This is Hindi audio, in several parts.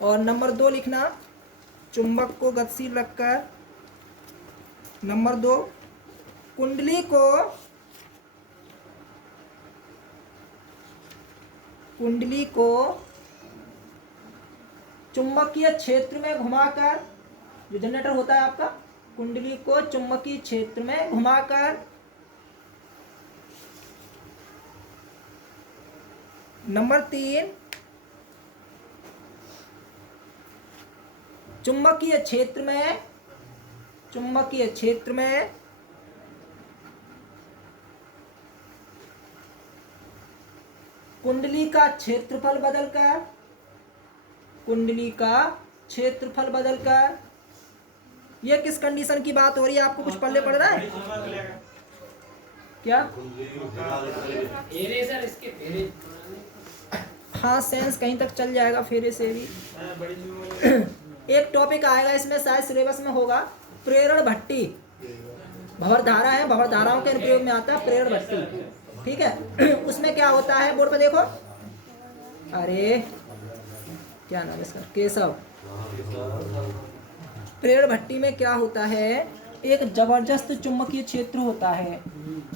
और नंबर 2 लिखना, चुंबक को गतिशील रखकर। नंबर 2, कुंडली को चुंबकीय क्षेत्र में घुमाकर, जो जनरेटर होता है आपका, कुंडली को चुंबकीय क्षेत्र में घुमाकर। नंबर 3, चुंबकीय क्षेत्र में कुंडली का क्षेत्रफल बदलकर। ये किस कंडीशन की बात हो रही है? आपको कुछ पल्ले पड़ रहा है क्या? हाँ, सेंस कहीं तक चल जाएगा फेरे से भी। एक टॉपिक आएगा इसमें, शायद सिलेबस में होगा, प्रेरण भट्टी। भंवर धारा है, भंवर धाराओं के अनुप्रयोग में आता है प्रेरण भट्टी, ठीक है। उसमें क्या होता है, बोर्ड पर देखो, अरे क्या नाम है इसका, केशव। प्रेरण भट्टी में क्या होता है, एक जबरदस्त चुंबकीय क्षेत्र होता है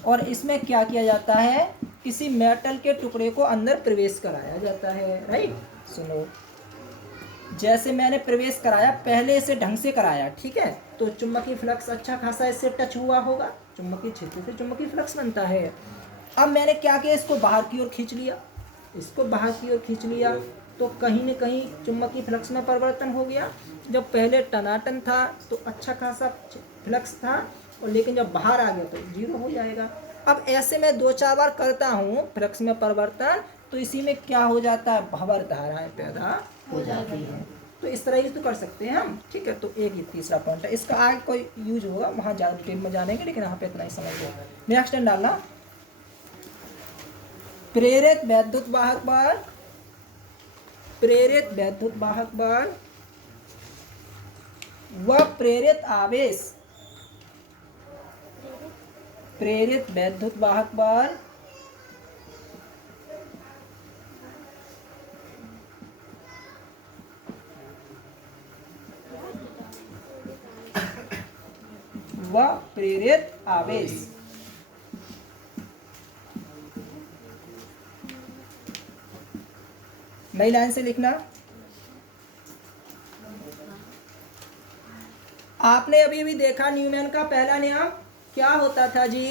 और इसमें क्या किया जाता है, किसी मेटल के टुकड़े को अंदर प्रवेश कराया जाता है। राइट, सुनो, जैसे मैंने प्रवेश कराया, पहले इसे ढंग से कराया, ठीक है, तो चुंबकीय फ्लक्स अच्छा खासा इससे टच हुआ होगा, चुंबकीय क्षेत्र से चुंबकीय फ्लक्स बनता है। अब मैंने क्या किया, इसको बाहर की ओर खींच लिया, तो कहीं न कहीं चुंबकीय फ्लक्स में परिवर्तन हो गया। जब पहले टनाटन था तो अच्छा खासा फ्लक्स था, और लेकिन जब बाहर आ गया तो जीरो हो जाएगा। अब ऐसे मैं 2-4 बार करता हूँ फ्लक्स में परिवर्तन, तो इसी में क्या हो जाता है, भंवर धाराएं पैदा हो जाती हैं। तो इस तरह ही तो कर सकते हैं हम, ठीक है। तो एक ही तीसरा पॉइंट है, इसका आगे कोई यूज होगा, वहाँ ज़्यादा डिटेल में जानेंगे, लेकिन यहाँ पे इतना ही समझ लो। नेक्स्ट डालना, प्रेरित वैद्युत वाहक बल व प्रेरित वैद्युत वाहक बल व प्रेरित आवेश। नई लाइन से लिखना, आपने अभी अभी देखा न्यूमैन का पहला नियम क्या होता था जी,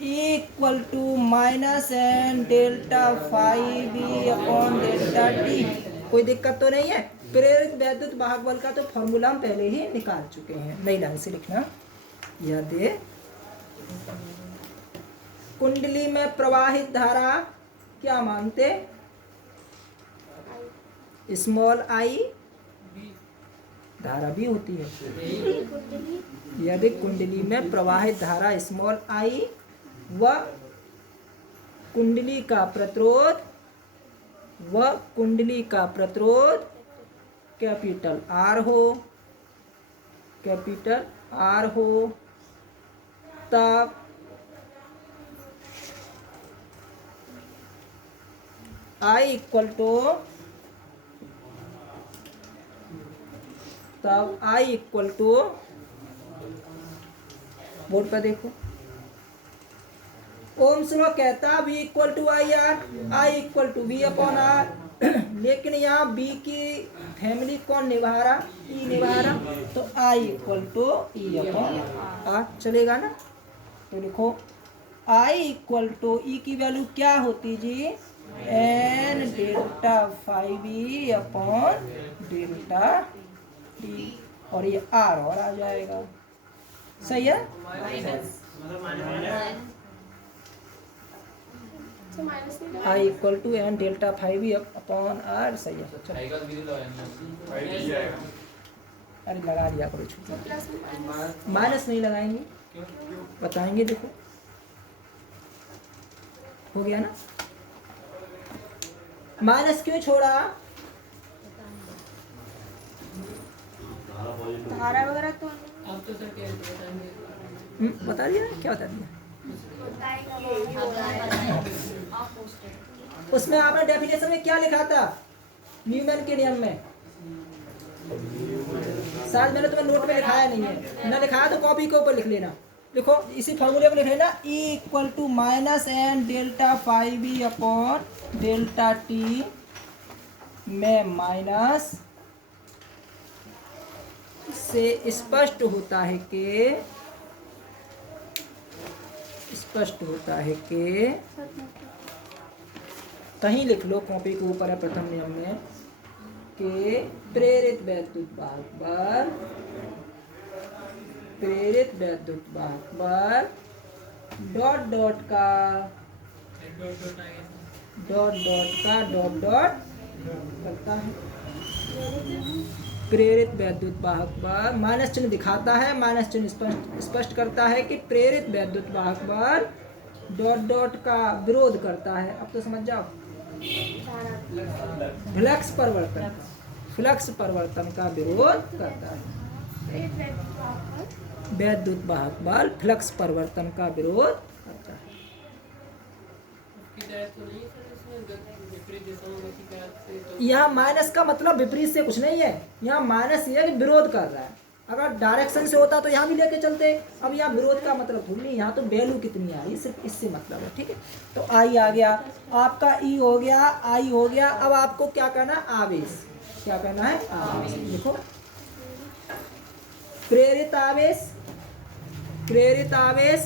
equal to minus N delta phi B upon delta T. कोई दिक्कत तो नहीं है? प्रेरित वैद्युत वाहक बल का तो फॉर्मूला हम पहले ही निकाल चुके हैं। नई लाइन से लिखना, यह दे, कुंडली में प्रवाहित धारा क्या मानते, स्मॉल आई, धारा भी होती है, यदि कुंडली में प्रवाहित धारा स्मॉल आई व कुंडली का प्रतिरोध कैपिटल आर हो, तब आई इक्वल टू, बोर्ड पर देखो, ओम्स लॉ कहता है V equal to I R, I equal to V upon R. लेकिन यहाँ B की फैमिली कौन निभा रहा, E निभा रहा, तो I equal to E upon R चलेगा ना। तो लिखो I इक्वल टू E की वैल्यू क्या होती जी, N delta five B upon delta T, और ये R और आ जाएगा, सही है। I equal to N delta five B upon R, सही है। अरे लगा दिया करो, छुट्टी माइनस नहीं लगाएंगे, बताएंगे, देखो हो गया ना। माइनस क्यों छोड़ा, धारा वगैरह तो अब तो सर क्या बता दिया, क्या बता दिया। उसमें आपने डेफिनेशन में क्या लिखा था न्यूमैन के नियम में? शायद मैंने तुम्हें नोट में लिखाया नहीं है, ना लिखाया तो कॉपी के ऊपर लिख लेना। देखो इसी फॉर्मूले में लिख लेना, E equal to minus N delta five B upon delta T में माइनस से स्पष्ट होता है कि कहीं लिख लो कॉपी के ऊपर है प्रथम नियम में कि प्रेरित वैद्युत वाहक पर डॉट डॉट का करता है। प्रेरित वैद्युत वाहक पर माइनस चिन्ह दिखाता है, माइनस चिन्ह स्पष्ट करता है कि प्रेरित वैद्युत वाहक पर डॉट डॉट का विरोध करता है। अब तो समझ जाओ, फ्लक्स परिवर्तन का विरोध करता है। वैद्युत वाहक बल फ्लक्स परिवर्तन का विरोध करता है। यहाँ माइनस का मतलब विपरीत से कुछ नहीं है, यहाँ माइनस ये है कि विरोध कर रहा है। अगर डायरेक्शन से होता तो यहाँ भी लेके चलते, अब यहाँ विरोध का मतलब थोड़ी नहीं, यहाँ तो वैल्यू कितनी आई सिर्फ इससे मतलब है। ठीक है, तो आई आ गया आपका, ई हो गया, आई हो गया। अब आपको क्या करना है? आवेश। क्या करना है? आवेश। देखो प्रेरित आवेश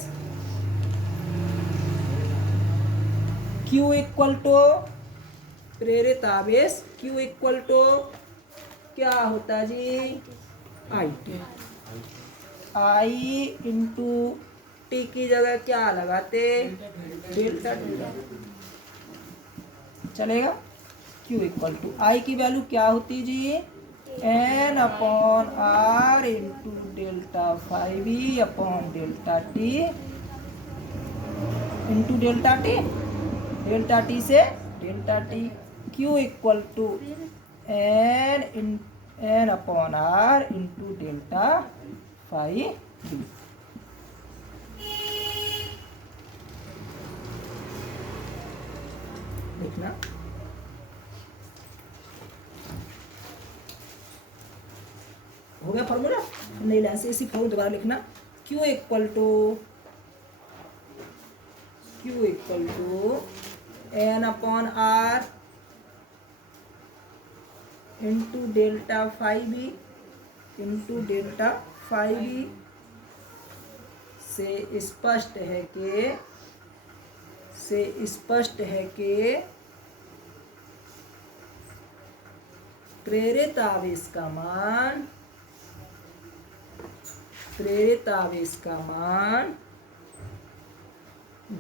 Q इक्वल टू प्रेरित आवेश Q इक्वल टू क्या होता है जी? आई इंटू टी की जगह क्या लगाते? डेल्टा टी चलेगा। Q इक्वल टू आई की वैल्यू क्या होती जी? N upon R into delta phi E upon delta T into delta T से delta T. Q equal to N upon R into delta five B. देखना हो गया फॉर्मूला। नई लाइन से इसी फॉर्मूला दोबारा लिखना, Q equal to N upon R into delta five B से स्पष्ट है कि प्रेरित आवेश का मान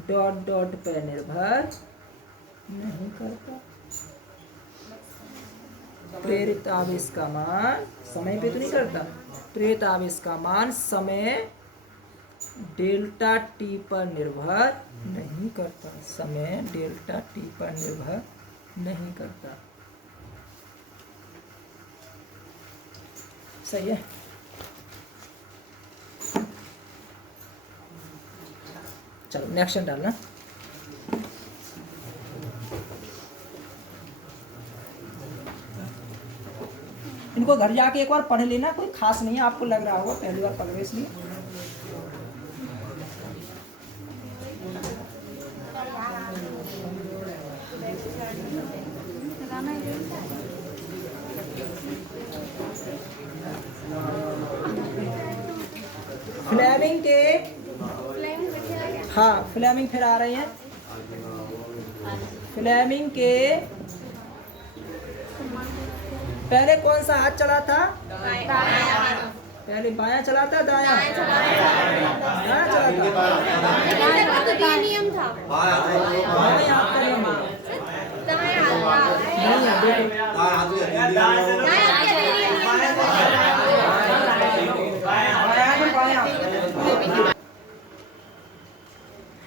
डॉट डॉट पर निर्भर नहीं करता। प्रेरित आवेश का मान समय पे तो नहीं करता। प्रेरित आवेश का मान समय डेल्टा टी पर निर्भर नहीं करता। समय डेल्टा टी पर निर्भर नहीं करता। सही है। चलो नेक्स्ट डालना। इनको घर जाके एक बार पढ़ लेना, कोई खास नहीं है, आपको लग रहा होगा पहली बार पढ़ रहे इसलिए। फ्लेमिंग के हाँ फ्लेमिंग फिर आ रही हैं। फ्लेमिंग के पहले कौन सा हाथ चला था? पहले बायां चला था, दायां चला था। नियम था बायां हाथ का नियम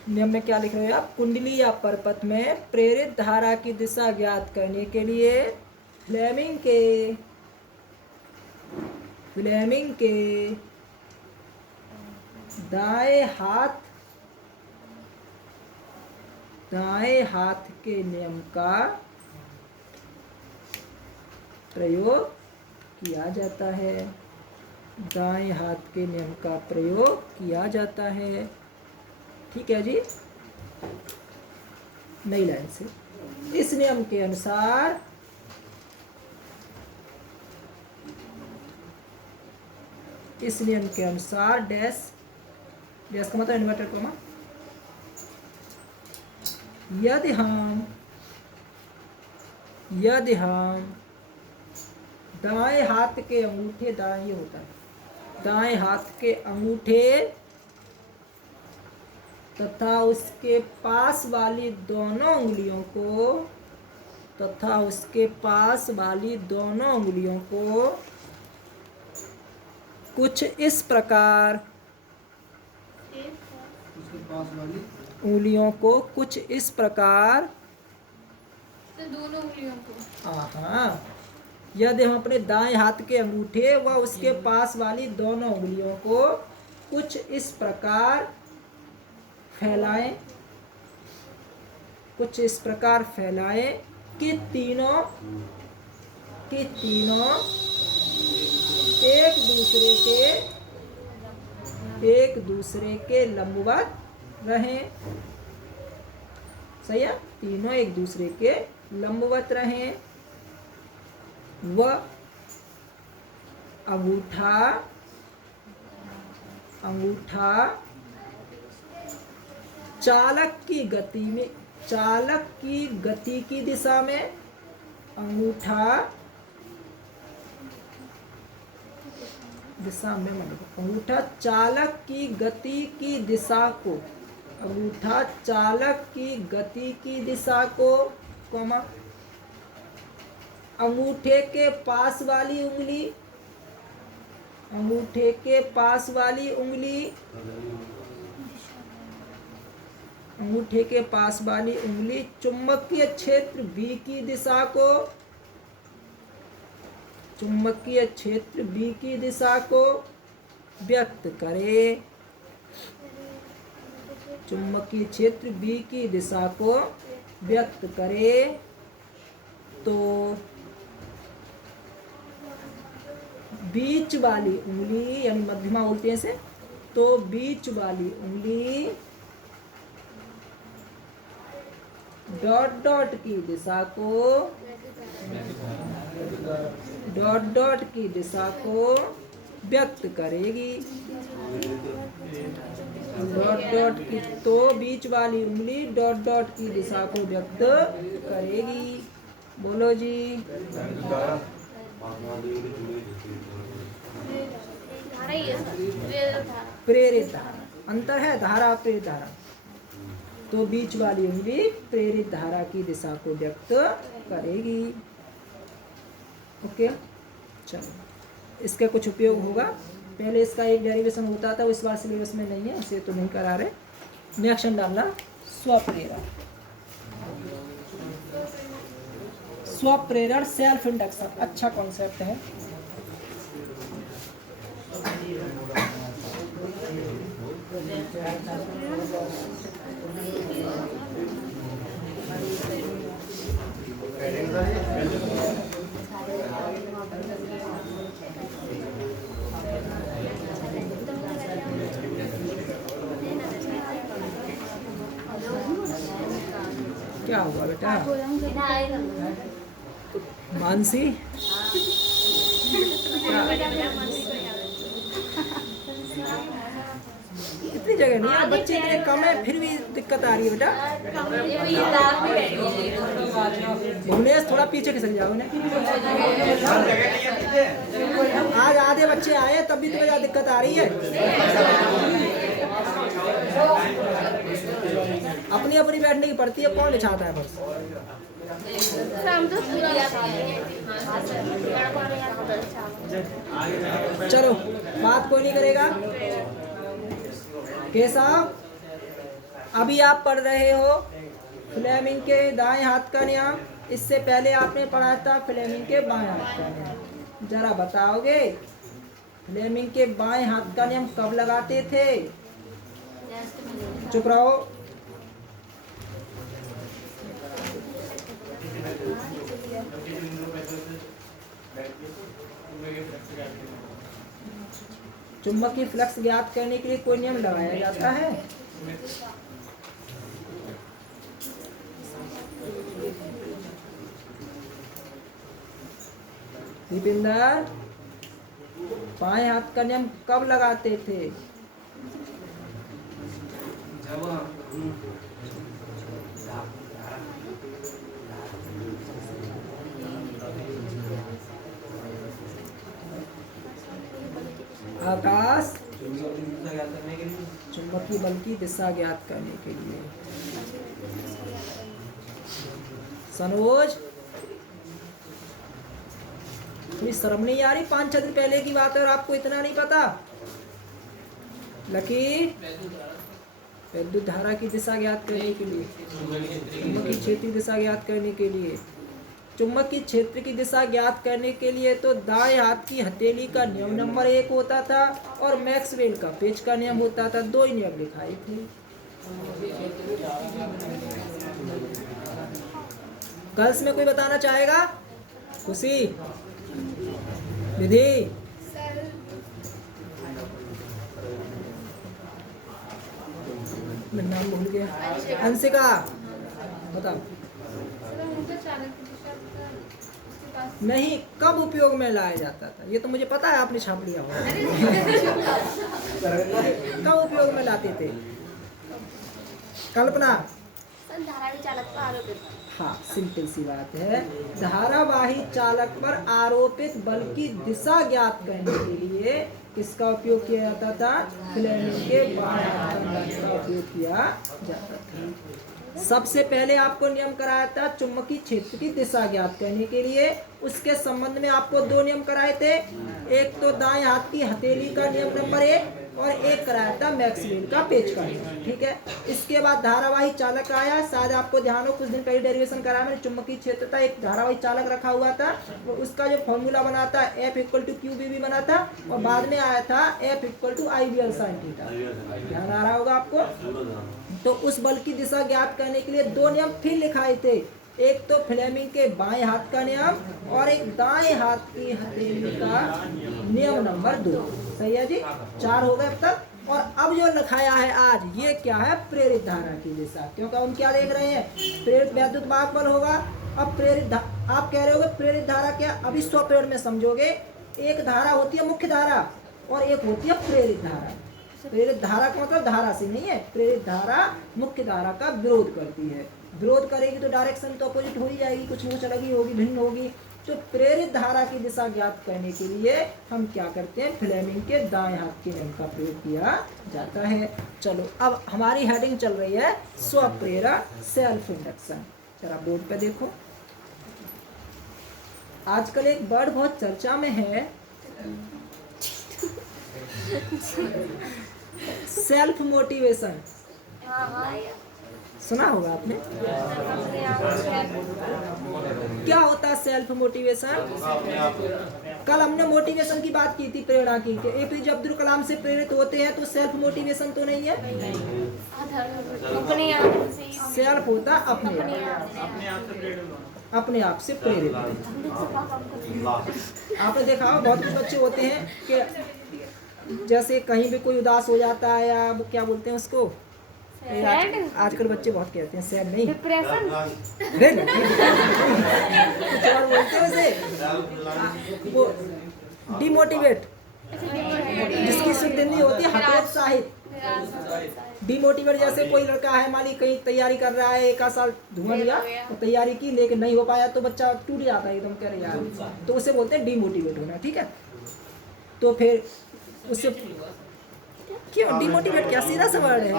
नियम में क्या लिख रहे हो आप? कुंडली या परपथ में प्रेरित धारा की दिशा ज्ञात करने के लिए फ्लेमिंग के दाएं हाथ दाएं हाथ के नियम का प्रयोग किया जाता है। दाएं हाथ के नियम का प्रयोग किया जाता है। ठीक है जी। नई लाइन से, इस नियम के अनुसार डैश, डैश का मतलब इन्वर्टेड कॉमा, यदि हम दाएं हाथ के अंगूठे, दाएं ये होता है, दाएं हाथ के अंगूठे तथा उसके पास वाली दोनों उंगलियों को कुछ इस प्रकार तो दोनों उंगलियों को, यदि हम अपने दाएं हाथ के अंगूठे व उसके पास वाली दोनों उंगलियों को कुछ इस प्रकार फैलाएं कि तीनों एक दूसरे के लंबवत रहें। सही है, तीनों एक दूसरे के लंबवत रहें। व अंगूठा चालक की गति की दिशा में, अंगूठा चालक की गति की दिशा को, कॉमा, अंगूठे के पास वाली उंगली चुंबकीय क्षेत्र B की दिशा को व्यक्त करे। चुंबकीय क्षेत्र B की दिशा को व्यक्त करे तो बीच वाली उंगली, यानी मध्यमा बोलते हैं इसे, तो बीच वाली उंगली डॉट की दिशा को व्यक्त करेगी। तो बीच वाली उंगली डॉट की दिशा को व्यक्त करेगी। बोलो जी। प्रेरित धारा, अंतर है धारा प्रेरित धारा। तो बीच वाली उंगली प्रेरित धारा की दिशा को व्यक्त करेगी। ओके, चलो इसका कुछ उपयोग होगा। पहले इसका एक डेरिवेशन होता था, वो इस बार सिलेबस में नहीं है, इसे तो नहीं करा रहे। रिएक्शन डालना स्वप्रेरण सेल्फ इंडक्शन, अच्छा कॉन्सेप्ट है। क्या हुआ बेटा मानसी? इतनी जगह नहीं है, बच्चे इतने कम है, फिर भी दिक्कत आ रही है बेटा। भुवनेश थोड़ा पीछे खिसक जाओ ना। आज आधे बच्चे आए तब भी तुम्हें दिक्कत आ रही है। अपनी अपनी बैठने की पड़ती है, कौन बिछाता है बस। चलो बात कोई नहीं करेगा। कैसा? अभी आप पढ़ रहे हो फ्लेमिंग के दाएं हाथ का नियम, इससे पहले आपने पढ़ा था फ्लेमिंग के बाएं हाथ का नियम। जरा बताओगे फ्लेमिंग के बाएं हाथ का नियम कब लगाते थे? चुप रहो। चुंबकीय फ्लक्स ज्ञात करने के लिए कोई नियम लगाया जाता है? दीपिंदर, बाएं हाथ का नियम कब लगाते थे? आकाश, चुंबकीय बल की दिशा ज्ञात करने के लिए। सनोज, थोड़ी शर्म नहीं आ रही? 5-6 दिन पहले की बात है और आपको इतना नहीं पता? लकी, विद्युत धारा की दिशा ज्ञात करने के लिए, चुंबकीय क्षेत्र की दिशा ज्ञात करने के लिए, चुंबकीय क्षेत्र की दिशा ज्ञात करने के लिए तो दाएं हाथ की हथेली का नियम नंबर 1 होता था और मैक्सवेल का पेच का नियम होता था। 2 ही नियम लिखाए थे। गर्ल्स में कोई बताना चाहेगा? खुशी, विधि, मैं नाम भूल गया। अंशिका, बताओ। नहीं, कब उपयोग में लाया जाता था? ये तो मुझे पता है, आपने छाप लिया होगा। कब उपयोग में लाते थे? कल्पना, धारावाही चालक पर आरोपित। हाँ, सिंपल सी बात है। धारावाही चालक पर आरोपित बल की दिशा ज्ञात करने के लिए किसका उपयोग किया जाता था? फ्लेमिंग के बाएं हाथ का नियम का उपयोग किया जाता था। सबसे पहले आपको नियम कराया था चुंबकीय क्षेत्र की दिशा ज्ञात करने के लिए। उसके संबंध में आपको 2 नियम कराए थे। एक तो दाएं हाथ की हथेली का नियम नंबर 1 और एक कराया था मैक्सवेल का पेच का नियम। ठीक है। इसके बाद धारावाही चालक आया। शायद आपको ध्यान हो, कुछ दिन पहले डेरिवेशन कराया मैंने। चुंबकीय क्षेत्र था, एक धारावाही चालक रखा हुआ था, तो उसका जो फॉर्मूला बना था F=QBB बना था और बाद में आया था F=IBL sin थीटा। ध्यान आ रहा होगा आपको? तो उस बल की दिशा ज्ञात करने के लिए 2 नियम फिर लिखाए थे। एक तो फ्लेमिंग के बाएं हाथ का नियम और एक दाएं हाथ की हथेली का नियम नंबर 2। सही है जी? 4 हो गए अब तक। और अब जो लिखाया है आज, ये क्या है? प्रेरित धारा की दिशा। क्योंकि हम क्या देख रहे हैं? प्रेरित वैद्युत वाहक बल होगा। अब प्रेरित आप कह रहे होगे प्रेरित धारा क्या? अभी 100 पीरियड में समझोगे। एक धारा होती है मुख्य धारा और एक होती है प्रेरित धारा। प्रेरित धारा का मतलब धारा से नहीं है। प्रेरित धारा मुख्य धारा का विरोध करती है। विरोध करेगी तो डायरेक्शन तो अपोजिट हो ही जाएगी, कुछ कुछ अलग ही होगी, भिन्न होगी। तो प्रेरित धारा की दिशा ज्ञात करने के लिए हम क्या करते हैं? फ्लेमिंग के दाएं हाथ के नियम का प्रयोग किया जाता है। चलो, अब हमारी हेडिंग चल रही है स्वप्रेरण, सेल्फ इंडक्शन। जरा बोर्ड पे देखो। आजकल एक वर्ड बहुत चर्चा में है, सेल्फ मोटिवेशन। सुना होगा आपने? क्या होता है सेल्फ मोटिवेशन? कल हमने मोटिवेशन की बात की थी, प्रेरणा की। APJ अब्दुल कलाम से प्रेरित होते हैं तो सेल्फ मोटिवेशन तो नहीं है। सेल्फ होता अपने आप से प्रेरित। आपने देखा हो बहुत कुछ बच्चे होते हैं कि जैसे कहीं भी कोई उदास हो जाता है, या वो क्या बोलते हैं उसको, आजकल बच्चे बहुत कहते हैं सैड नहीं, डिप्रेशन, कुछ और बोलते हैं उसे, वो डिमोटिवेट, जिसकी शुद्ध हिंदी होती है हतोत्साहित। डिमोटिवेट जैसे कोई लड़का है, मान ली कहीं तैयारी कर रहा है, 1 साल धुआं लिया तो तैयारी की लेकिन नहीं हो पाया तो बच्चा टूट जाता है एकदम, कह रहे यार, तो उसे बोलते हैं डिमोटिवेट होना। ठीक है, तो फिर उससे क्यों डिमोटिवेट, क्या सीधा सा वर्ड है।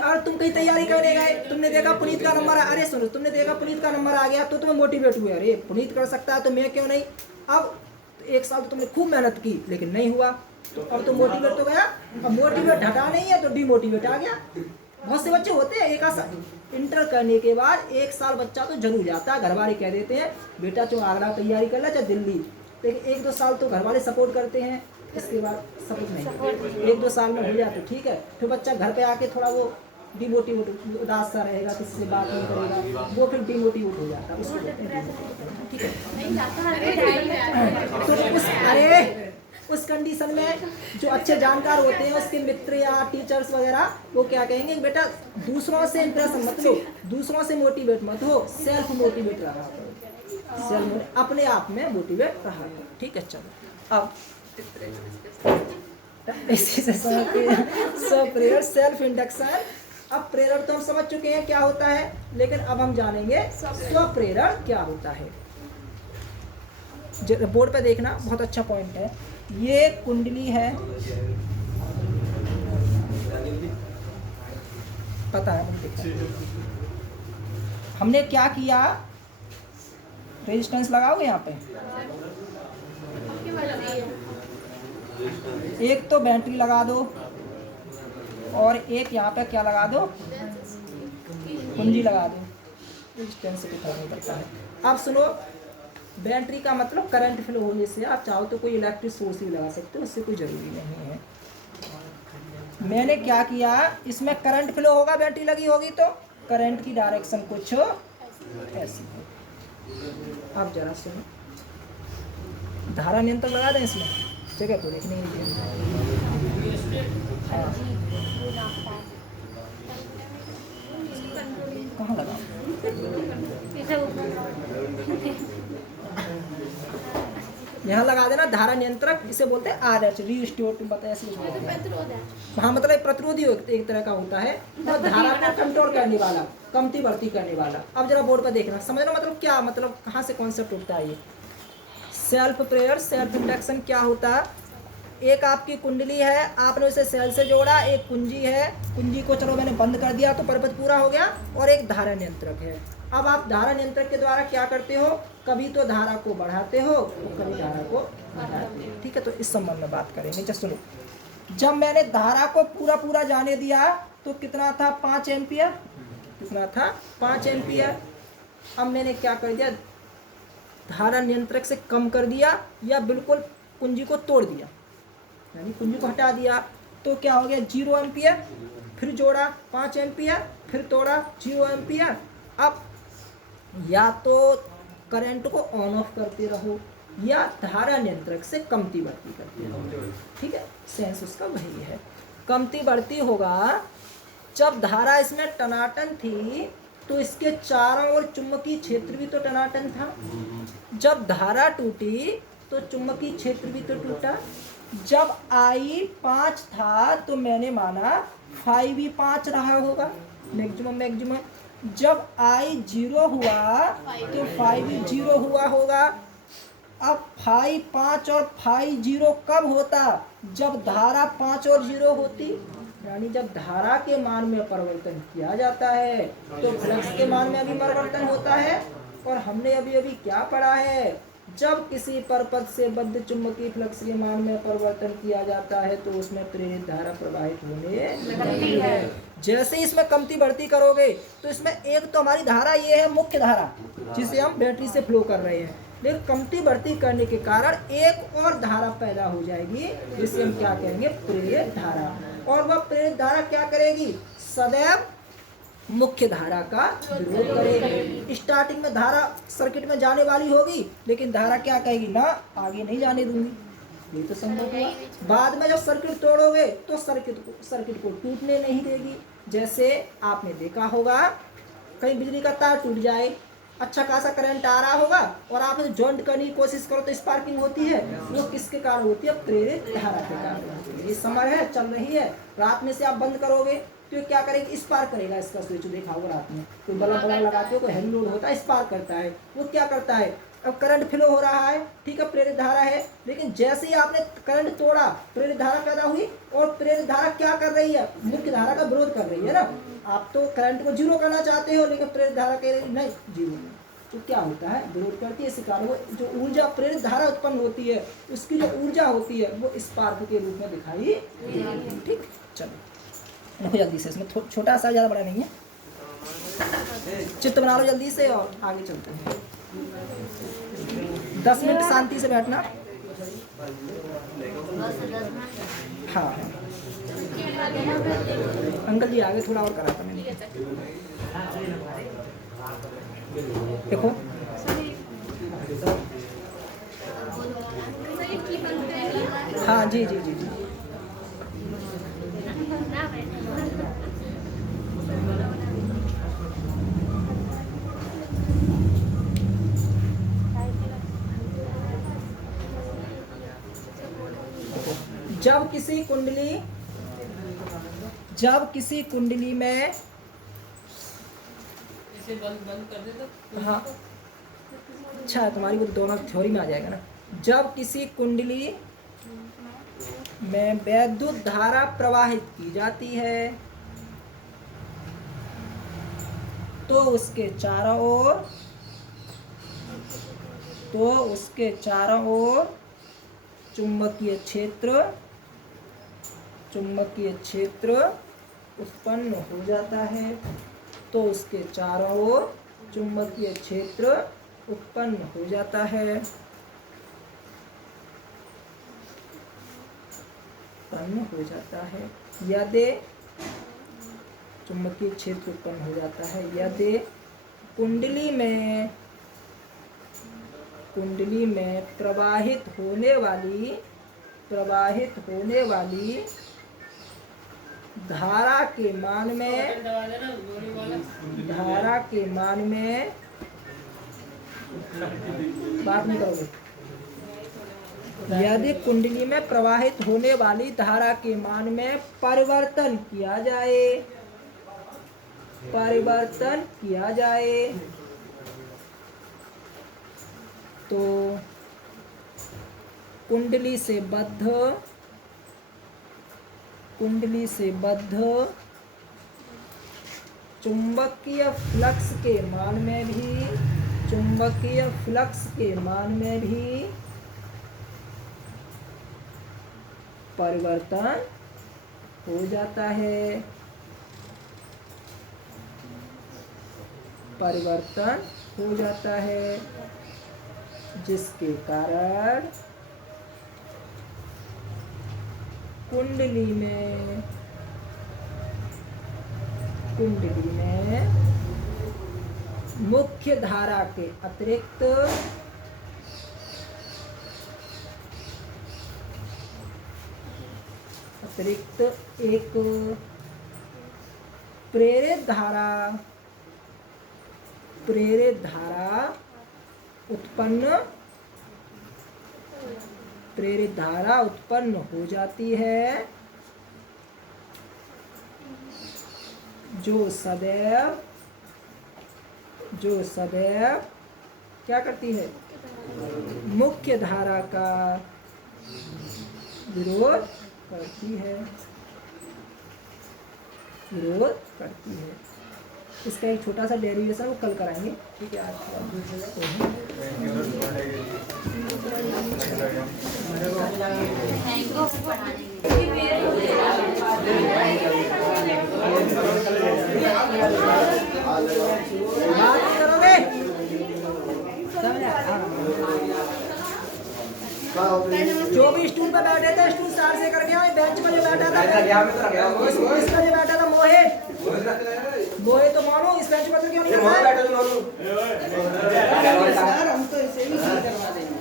और तुम कहीं तैयारी करने गए, तुमने देखा पुनीत का नंबर, अरे सुनो, तुमने देखा पुनीत का नंबर आ गया तो तुम्हें मोटिवेट हुए, अरे पुनीत कर सकता है तो मैं क्यों नहीं। अब 1 साल तो तुमने खूब मेहनत की लेकिन नहीं हुआ, तो अब तो मोटिवेट तो गया, अब मोटिवेट हटा नहीं है तो डिमोटिवेट आ गया। बहुत से बच्चे होते हैं 1 साल इंटर करने के बाद 1 साल बच्चा तो जरूर जाता है, घर वाले कह देते हैं बेटा जो आगरा तैयारी कर ले चाहे दिल्ली, लेकिन 1-2 साल तो घर वाले सपोर्ट करते हैं, इसके बाद सपोर्ट नहीं। 1-2 साल में हो जाए तो ठीक है, फिर बच्चा घर पे आके थोड़ा वो डिमोटिवेट, उदास सा रहेगा, किसी से बात नहीं करेगा, वो फिर डिमोटिवेट हो जाता है, उसको कहते हैं डिमोटिवेट। ठीक है, नहीं जाता है। तो उस कंडीशन में जो अच्छे जानकार होते हैं उसके मित्र या टीचर्स वगैरह वो क्या कहेंगे, बेटा दूसरों से इंप्रेशन मत लो, दूसरों से मोटिवेट मत हो, सेल्फ मोटिवेट रहा करो, सेल्फ अपने आप में मोटिवेट रहा करो। ठीक है, चलो अब इसी से प्रेयर सेल्फ इंडक्शन। अब प्रेरण तो हम समझ चुके हैं क्या होता है, लेकिन अब हम जानेंगे स्वप्रेरण क्या होता है। बोर्ड पे देखना, बहुत अच्छा पॉइंट है। ये कुंडली है, पता है मुझे। हमने क्या किया, रेजिस्टेंस लगाओगे यहाँ पे, एक तो बैटरी लगा दो और एक यहाँ पे क्या लगा दो, कुंजी लगा दो, रेजिस्टेंस से फर्क नहीं पड़ता है। अब सुनो, बैटरी का मतलब करंट फ्लो होने से, आप चाहो तो कोई इलेक्ट्रिक सोर्स भी लगा सकते हो, उससे कोई ज़रूरी नहीं है। मैंने क्या किया, इसमें करंट फ्लो होगा, बैटरी लगी होगी तो करंट की डायरेक्शन कुछ ऐसी है। अब जरा सुनो, धारा नियंत्रण लगा दें इसमें, जगह तो देखने ही कहाँ लगा, यहाँ लगा देना धारा नियंत्रक, इसे बोलते हैं आरएच, रीस्टोर बताया ऐसे। हाँ, मतलब प्रतिरोधी एक तरह का होता है, और धारा को कंट्रोल करने वाला, कमती बढ़ती करने वाला। अब जरा बोर्ड पर देखना, समझना मतलब क्या, मतलब कहाँ से कॉन्सेप्ट उठता है ये। सेल्फ प्रेयर सेल्फ इंडक्शन क्या होता है, एक आपकी कुंडली है, आपने उसे सेल से जोड़ा, एक कुंजी है, कुंजी को चलो मैंने बंद कर दिया तो पर्पज पूरा हो गया, और एक धारा नियंत्रक है। अब आप धारा नियंत्रक के द्वारा क्या करते हो, कभी तो धारा को बढ़ाते हो तो कभी धारा को घटाते हो। ठीक है, तो इस संबंध में बात करेंगे। जब सुनो, जब मैंने धारा को पूरा जाने दिया तो कितना था, 5 एम्पियर, कितना था 5 एम्पियर। अब मैंने क्या कर दिया, धारा नियंत्रक से कम कर दिया या बिल्कुल कुंजी को तोड़ दिया, यानी कुंजी को हटा दिया, तो क्या हो गया 0 एम्पियर, फिर जोड़ा 5 एम्पियर, फिर तोड़ा 0 एम्पियर। अब या तो करंट को ऑन ऑफ करते रहो या धारा नियंत्रक से कमती बढ़ती करते रहो। ठीक है, सेंस उसका वही है, कमती बढ़ती होगा। जब धारा इसमें टनाटन थी तो इसके चारों ओर चुंबकीय क्षेत्र भी तो टनाटन था, जब धारा टूटी तो चुंबकीय क्षेत्र भी तो टूटा। जब I 5 था तो मैंने माना फाई भी 5 रहा होगा, मैक्सिमम। जब I 0 हुआ तो फाई भी 0 हुआ होगा। अब फाई 5 और फाई 0 कब होता, जब धारा 5 और 0 होती, यानी जब धारा के मान में परिवर्तन किया जाता है तो फ्लक्स के मान में भी परिवर्तन होता है। और हमने अभी क्या पढ़ा है, जब किसी परपथ से बद्ध चुंबकीय फ्लक्स के मान में परिवर्तन किया जाता है तो उसमें प्रेरित धारा प्रवाहित होने लगती है। जैसे इसमें कमती बढ़ती करोगे तो इसमें एक तो हमारी धारा ये है मुख्य धारा जिसे हम बैटरी से फ्लो कर रहे हैं, लेकिन कमती बढ़ती करने के कारण एक और धारा पैदा हो जाएगी जिसे हम क्या कहेंगे, प्रेरित धारा। और वह प्रेरित धारा क्या करेगी, सदैव मुख्य धारा का विरोध करेगी। स्टार्टिंग में धारा सर्किट में जाने वाली होगी, लेकिन धारा क्या कहेगी, ना आगे नहीं जाने दूंगी, ये तो संभव हुआ। बाद में जब सर्किट तोड़ोगे तो सर्किट को टूटने नहीं देगी। जैसे आपने देखा होगा, कहीं बिजली का तार टूट जाए, अच्छा खासा करंट आ रहा होगा और आप जॉइंट करने की कोशिश करो तो स्पार्किंग होती है, वो किसके कारण होती है, प्रेरित धारा के कारण होती है। ये समर है, चल रही है, रात में से आप बंद करोगे तो क्या करेगी, स्पार्क करेगा इसका स्विच। देखा होगा रात में कोई बल्ब लगाते हो, कोई हैवी लोड होता है, स्पार्क करता है, वो क्या करता है, अब करंट फ्लो हो रहा है, ठीक है, प्रेरित धारा है, लेकिन जैसे ही आपने करंट तोड़ा प्रेरित धारा पैदा हुई, और प्रेरित धारा क्या कर रही है, मुख्य धारा का विरोध कर रही है ना। आप तो करंट को 0 करना चाहते हो, लेकिन प्रेरित धारा कह रही नहीं 0, तो क्या होता है, विरोध करती है। इसी कारण वो जो ऊर्जा प्रेरित धारा उत्पन्न होती है, उसकी जो ऊर्जा होती है वो स्पार्क के रूप में दिखाई देती है। ठीक, चलो देखो जल्दी से, इसमें छोटा सा, ज़्यादा बड़ा नहीं है, चित्त बना लो जल्दी से और आगे चलते हैं। 10 मिनट शांति से बैठना। हाँ हाँ अंकल जी आगे थोड़ा और करा था मैंने। देखो हाँ जी जी जी जी। जब किसी कुंडली में इसे बंद कर दे तो। हाँ अच्छा तुम्हारी वो दोनों थ्योरी में आ जाएगा ना। जब किसी कुंडली में वैद्युत धारा प्रवाहित की जाती है तो उसके चारों ओर चुंबकीय क्षेत्र उत्पन्न हो जाता है। तो उसके चारों ओर चुंबकीय क्षेत्र उत्पन्न हो जाता है। यदि चुंबकीय क्षेत्र उत्पन्न हो जाता है यदि कुंडली में प्रवाहित होने वाली धारा के मान में बात नहीं करोगे। यदि कुंडली में प्रवाहित होने वाली धारा के मान में परिवर्तन किया जाए तो कुंडली से बद्ध चुंबकीय फ्लक्स के मान में भी परिवर्तन हो जाता है जिसके कारण कुंडली में मुख्य धारा के अतिरिक्त एक प्रेरित धारा उत्पन्न हो जाती है जो सदैव क्या करती है मुख्य धारा का विरोध करती है। इसका एक छोटा सा डेरिवेशन वो कल कराएंगे, ठीक है। बात करोगे जो भी स्टूल पर बैठे थे स्टूल सार से करके आओ। बेंच पर जो बैठा था इसका जो बैठा था मोहित तो मानो इस बेंच पर तो क्यों नहीं हम तो इसे भी ठीक करवा देंगे।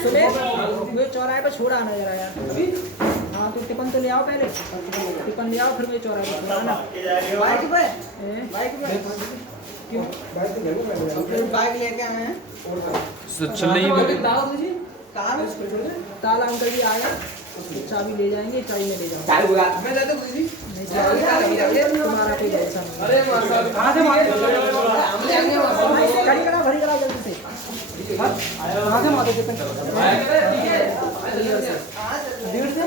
सुने वे चौराहे पर छोड़ा आना जरा यार। हाँ तो टिफिन तो ले आओ, पहले टिफिन ले आओ, फिर वे चौराहे पर छोड़ा आना। बाइक पे क्यों बाइक लेके आए हैं? ताला अंकल जी आया, चाबी ले जाएंगे, चाबी में ले जाओ। मैं दे दूं जी, तुम्हारा कोई भरोसा नहीं। अरे कहां से मारे गाड़ी करा भरी करा जल्दी से। कहां से मारे टिफिन देर से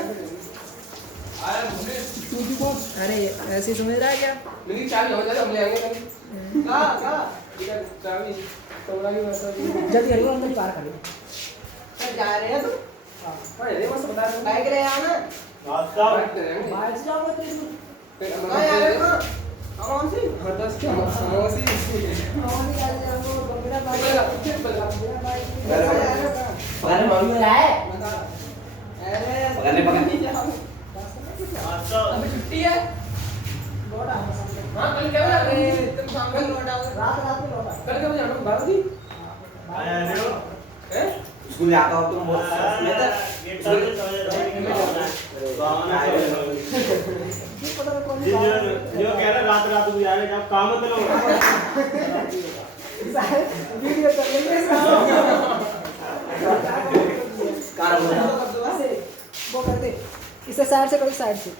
अरे ऐसे समझ रहा है क्या? मेरी चाबी हो जाए हम ले आएंगे। जल्दी हरिओ अंदर ही बाहर खड़े जा रहे हैं तुम। हां अरे बस बता दो बाइक रे आना बाइक से जाओगे तो कौन सी? हाँ 10 की मौसी। पकड़ने मम्मी को लाए। पकड़ने अभी छुट्टी है। हाँ कल क्या बजा? तुम शाम को लौट आओगे। रात में लौटा। कल क्या बजा? बाबूजी। हैं? स्कूल जाता हो तुम बहुत मैं तो जो कह रहा रात रात को जा रहे जब काम होते लोग वीडियो कर लेंगे कार बोला वो कर दे इसे साइड से करो साइड से